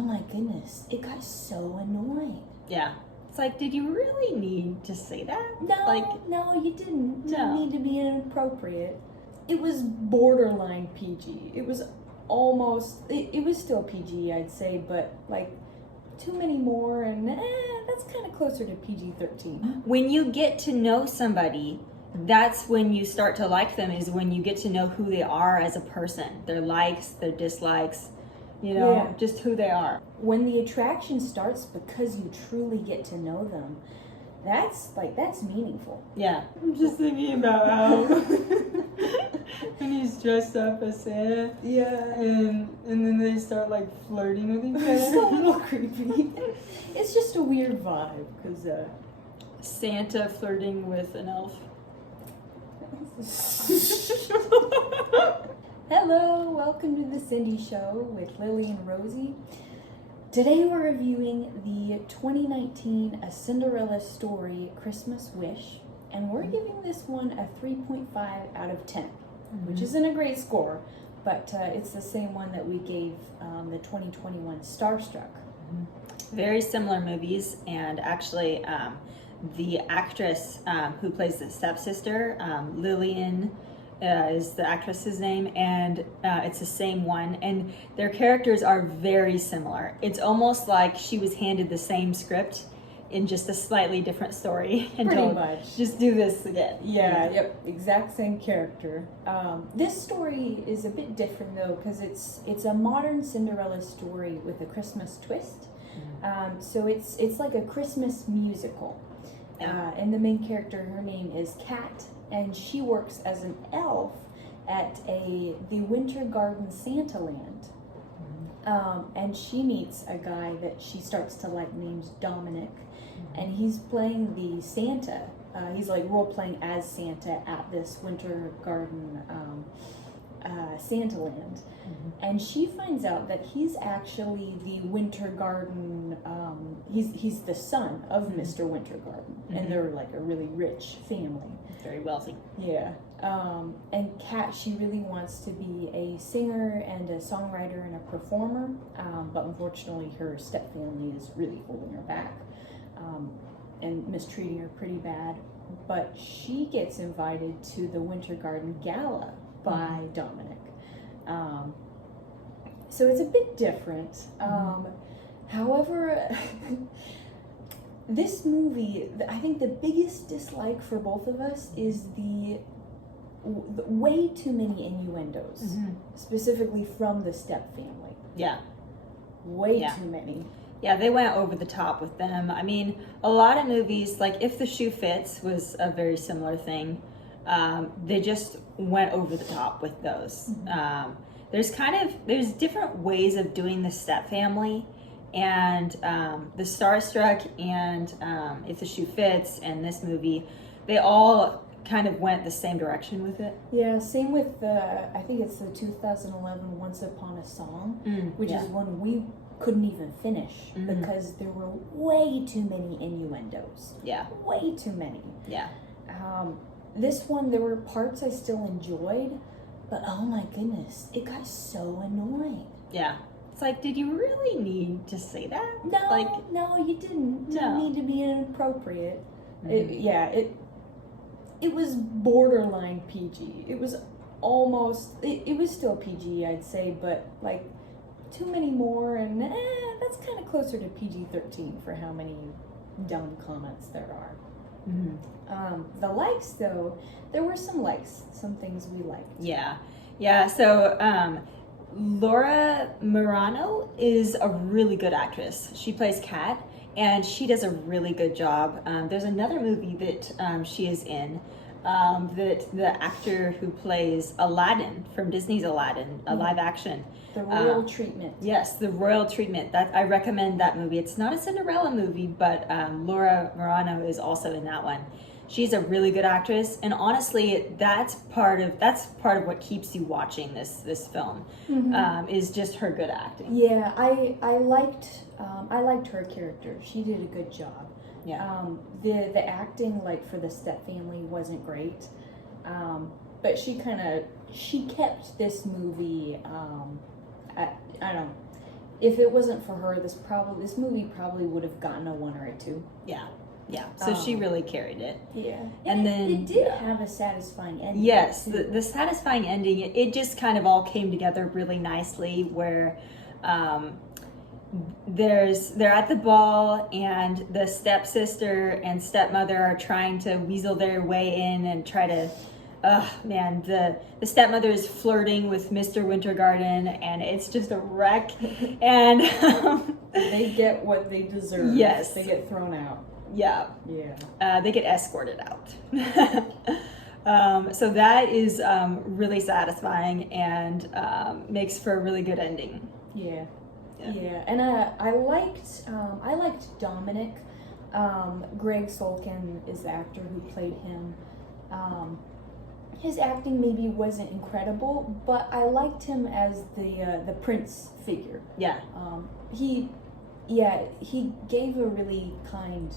oh my goodness, it got so annoying. Yeah. It's like, did you really need to say that? No, you didn't. No. Didn't need to be inappropriate. It was borderline PG. It was almost, it was still PG, I'd say, but like too many more, and that's kind of closer to PG-13. When you get to know somebody, that's when you start to like them, is when you get to know who they are as a person, their likes, their dislikes, just who they are. When the attraction starts because you truly get to know them, that's meaningful. Yeah. I'm just thinking about how when he's dressed up as Santa. Yeah. And then they start like flirting with each It's other. a little creepy. It's just a weird vibe, because Santa flirting with an elf. Hello, welcome to the Cindy Show with Lily and Rosie. Today we're reviewing the 2019 A Cinderella Story Christmas Wish, and we're giving this one a 3.5 out of 10, which isn't a great score, but it's the same one that we gave the 2021 Starstruck. Very similar movies, and actually the actress who plays the stepsister, Lillian, is the actress's name, and it's the same one, and their characters are very similar. It's almost like she was handed the same script in just a slightly different story and Pretty told, much. just do this again. Yep, exact same character. This story is a bit different though, because it's a modern Cinderella story with a Christmas twist. So it's like a Christmas musical. And the main character, her name is Kat, and she works as an elf at the Wintergarden Santa Land. And she meets a guy that she starts to like named Dominic, and he's playing the Santa. He's like role-playing as Santa at this Wintergarden Santa Land. And she finds out that he's actually the Wintergarden, he's the son of Mr. Wintergarden, and they're like a really rich family. Very wealthy. Yeah. And Kat, she really wants to be a singer and a songwriter and a performer, but unfortunately her stepfamily is really holding her back and mistreating her pretty bad. But she gets invited to the Wintergarden Gala by Dominic. So it's a bit different. However, this movie, I think the biggest dislike for both of us is the way too many innuendos, specifically from the step family. Yeah. Way too many. Yeah, they went over the top with them. I mean, a lot of movies, like If the Shoe Fits was a very similar thing. They just went over the top with those. There's different ways of doing the step family, and the Starstruck and If the Shoe Fits and this movie, they all kind of went the same direction with it. Yeah, same with I think it's the 2011 Once Upon a Song, which is one we couldn't even finish because there were way too many innuendos. Yeah. Way too many. Yeah. This one, there were parts I still enjoyed, but oh my goodness, it got so annoying. Yeah. It's like, did you really need to say that? No, you didn't. Didn't need to be inappropriate. It was borderline PG. It was almost, it was still PG, I'd say, but like too many more, and that's kind of closer to PG-13 for how many dumb comments there are. The likes, though, there were some likes, some things we liked. Yeah. So Laura Marano is a really good actress. She plays Kat, and she does a really good job. There's another movie that she is in, that the actor who plays Aladdin from Disney's Aladdin, a live action. The Royal Treatment. Yes, The Royal Treatment. That I recommend that movie. It's not a Cinderella movie, but Laura Marano is also in that one. She's a really good actress, and honestly, that's part of what keeps you watching this film, is just her good acting. Yeah, I liked her character. She did a good job. Yeah. The acting, like for the step family, wasn't great, but she kept this movie. I don't know. if it wasn't for her, this movie probably would have gotten a 1 or a 2. Yeah. So she really carried it. Yeah. And then it did have a sathing ending. Yes, the satisfying ending. It just kind of all came together really nicely. Where they're at the ball, and the stepsister and stepmother are trying to weasel their way in and try to. The stepmother is flirting with Mr. Wintergarden, and it's just a wreck. And they get what they deserve. Yes, they get thrown out. Yeah. They get escorted out. So that is really satisfying and makes for a really good ending. Yeah. And I liked Dominic. Greg Sulkin is the actor who played him. His acting maybe wasn't incredible, but I liked him as the prince figure. Yeah. He gave a really kind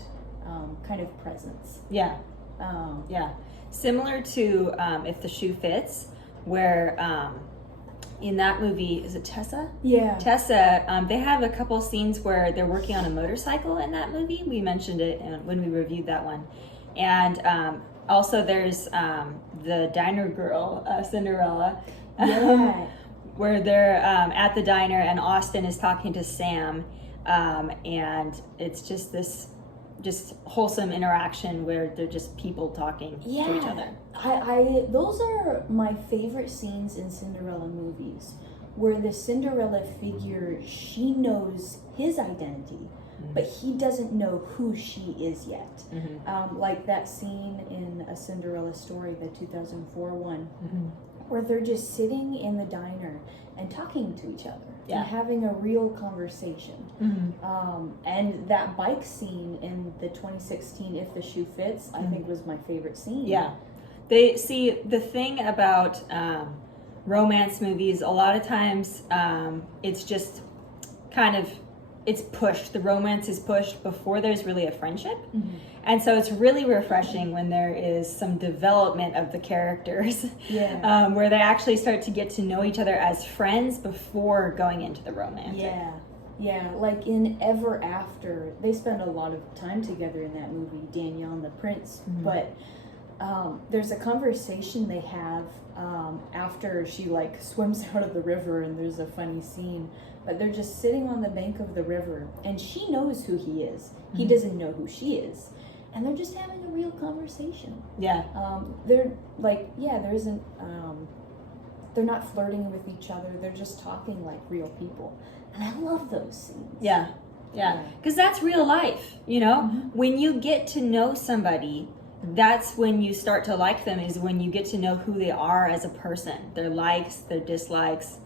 of presence. Yeah. Similar to If the Shoe Fits, where in that movie, is it Tessa? Yeah. Tessa, they have a couple scenes where they're working on a motorcycle in that movie. We mentioned it when we reviewed that one. And also there's the diner girl, Cinderella. Yeah. Where they're at the diner and Austin is talking to Sam, and it's just this wholesome interaction where they're just people talking to each other. I those are my favorite scenes in Cinderella movies, where the Cinderella figure, she knows his identity, but he doesn't know who she is yet. Like that scene in A Cinderella Story, the 2004 one, where they're just sitting in the diner and talking to each other and having a real conversation. And that bike scene in the 2016 If the Shoe Fits, I think was my favorite scene. Yeah. They see the thing about romance movies, a lot of times it's just kind of, it's pushed. The romance is pushed before there's really a friendship. And so it's really refreshing when there is some development of the characters, where they actually start to get to know each other as friends before going into the romantic. Yeah, like in Ever After, they spend a lot of time together in that movie, Danielle and the Prince, but there's a conversation they have after she like swims out of the river, and there's a funny scene, but they're just sitting on the bank of the river, and she knows who he is. He doesn't know who she is. And they're just having a real conversation. They're like, there isn't, they're not flirting with each other. They're just talking like real people. And I love those scenes. Yeah. Because that's real life, you know? When you get to know somebody, that's when you start to like them, is when you get to know who they are as a person. Their likes, their dislikes,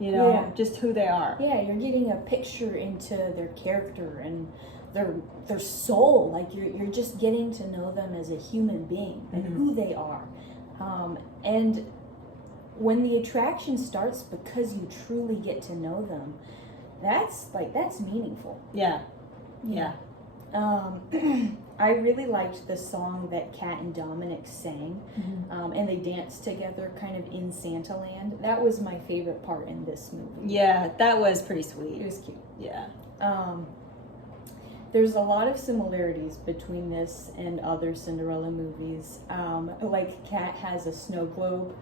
you know, just who they are. Yeah, you're getting a picture into their character and their soul. Like you're just getting to know them as a human being and who they are. And when the attraction starts because you truly get to know them, that's meaningful. Yeah. I really liked the song that Kat and Dominic sang, and they danced together kind of in Santa Land. That was my favorite part in this movie. Yeah, that was pretty sweet. It was cute. Yeah. There's a lot of similarities between this and other Cinderella movies. Like Kat has a snow globe,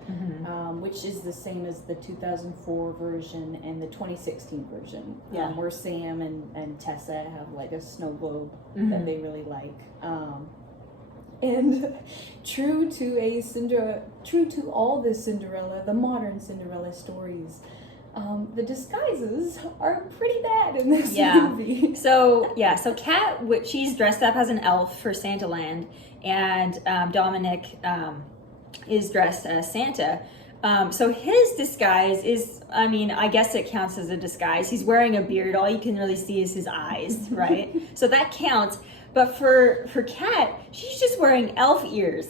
which is the same as the 2004 version and the 2016 version, where Sam and Tessa have like a snow globe that they really like. And true to all the modern Cinderella stories, the disguises are pretty bad in this movie. So Kat, she's dressed up as an elf for Santa Land, and Dominic is dressed as Santa. So his disguise is, I guess it counts as a disguise. He's wearing a beard. All you can really see is his eyes, right? So that counts. But for Kat, she's just wearing elf ears.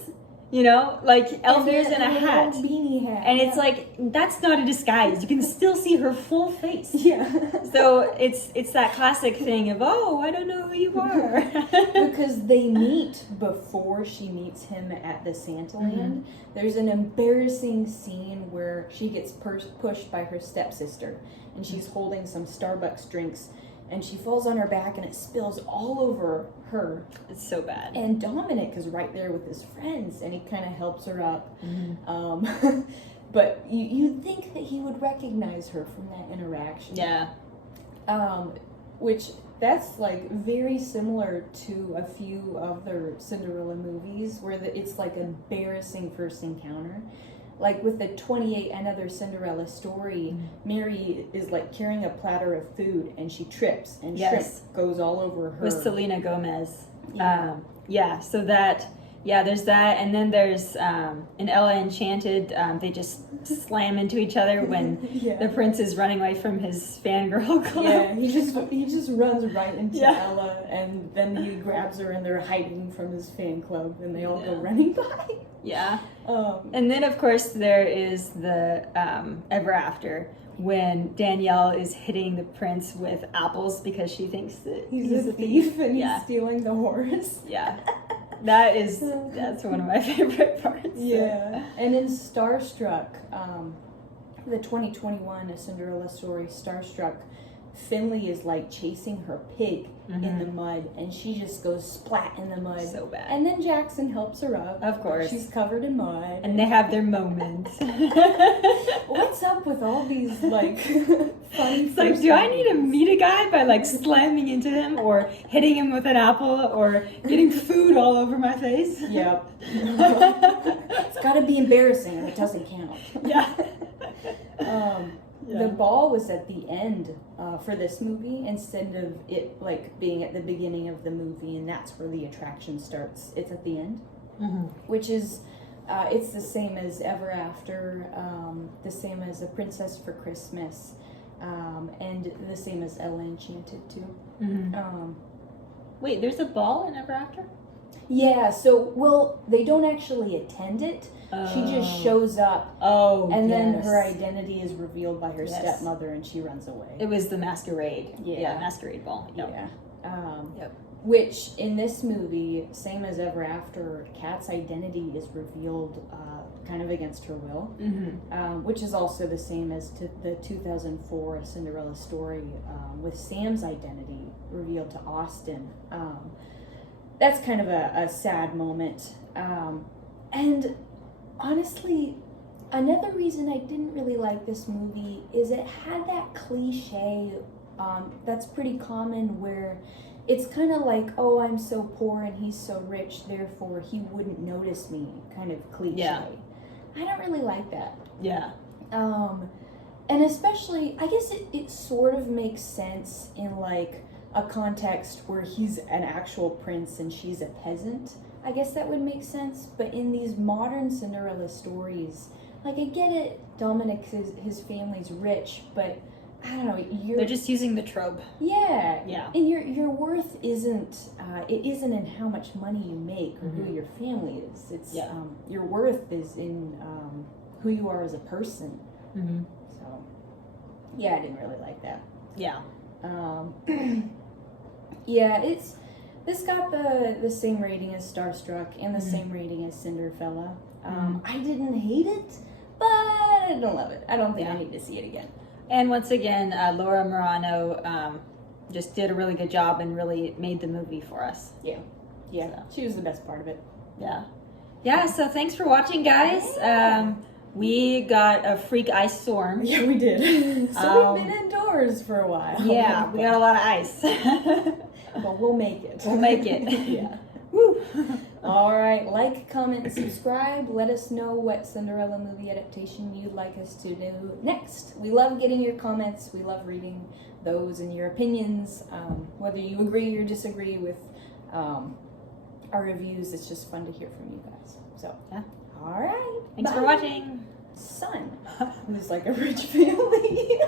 You know, like elf ears and a little hat. beanie hat. And it's like, that's not a disguise. You can still see her full face. Yeah. So it's that classic thing of, oh, I don't know who you are. Because they meet before she meets him at the Santa Land. There's an embarrassing scene where she gets pushed by her stepsister, and she's holding some Starbucks drinks, and she falls on her back, and it spills all over her. It's so bad. And Dominic is right there with his friends, and he kind of helps her up. But you'd think that he would recognize her from that interaction. Yeah. Which, that's like very similar to a few other Cinderella movies where it's like embarrassing first encounter. Like with the 28 Another Cinderella Story, Mary is like carrying a platter of food and she trips and shrimp goes all over her. With Selena Gomez. Yeah. So that, there's that. And then there's, in Ella Enchanted, they just slam into each other when the prince is running away from his fangirl club. Yeah, he just runs right into Ella, and then he grabs her and they're hiding from his fan club and they all go running by. Yeah. And then, of course, there is the Ever After, when Danielle is hitting the prince with apples because she thinks that he's a thief and he's stealing the horse. Yeah. That's one of my favorite parts. Yeah. And in Starstruck, the 2021 A Cinderella Story, Starstruck, Finley is like chasing her pig in the mud, and she just goes splat in the mud. So bad. And then Jackson helps her up. Of course. She's covered in mud. And they have their moments. What's up with all these like funny It's like, do I need to meet a guy by like slamming into him or hitting him with an apple or getting food all over my face? Yep. It's gotta be embarrassing or it doesn't count. Yeah. The ball was at the end for this movie instead of it like being at the beginning of the movie, and that's where the attraction starts. It's at the end, which is it's the same as Ever After, the same as A Princess for Christmas, and the same as Ella Enchanted too. Wait, there's a ball in Ever After? Yeah, so, they don't actually attend it. She just shows up. And then her identity is revealed by her stepmother and she runs away. It was the masquerade. Yeah, masquerade ball. Yeah. Which, in this movie, same as Ever After, Kat's identity is revealed kind of against her will. Which is also the same as the 2004 A Cinderella Story, with Sam's identity revealed to Austin. That's kind of a sad moment. And honestly, another reason I didn't really like this movie is it had that cliche that's pretty common where it's kind of like, oh, I'm so poor and he's so rich, therefore he wouldn't notice me kind of cliche. Yeah. I don't really like that. Yeah. And especially, I guess it sort of makes sense in like a context where he's an actual prince and she's a peasant. I guess that would make sense, but in these modern Cinderella stories, like I get it, Dominic, his family's rich, but I don't know, they're just using the trope. Yeah. Yeah. And your worth isn't it isn't in how much money you make or who your family is. It's your worth is in who you are as a person. So yeah, I didn't really like that. Yeah. Yeah, this got the same rating as Starstruck and the same rating as Cinderella. I didn't hate it, but I don't love it. I don't think I need to see it again. And once again, Laura Marano just did a really good job and really made the movie for us. Yeah. So. She was the best part of it. Yeah, so thanks for watching, guys. We got a freak ice storm. Yeah, we did. So we've been indoors for a while. Yeah, we got a lot of ice. But we'll make it. We'll make it. Yeah. Woo. All right. Like, comment, subscribe. Let us know what Cinderella movie adaptation you'd like us to do next. We love getting your comments. We love reading those and your opinions. Whether you agree or disagree with our reviews, it's just fun to hear from you guys. So, all right. Thanks for watching. Son, who's like a rich family.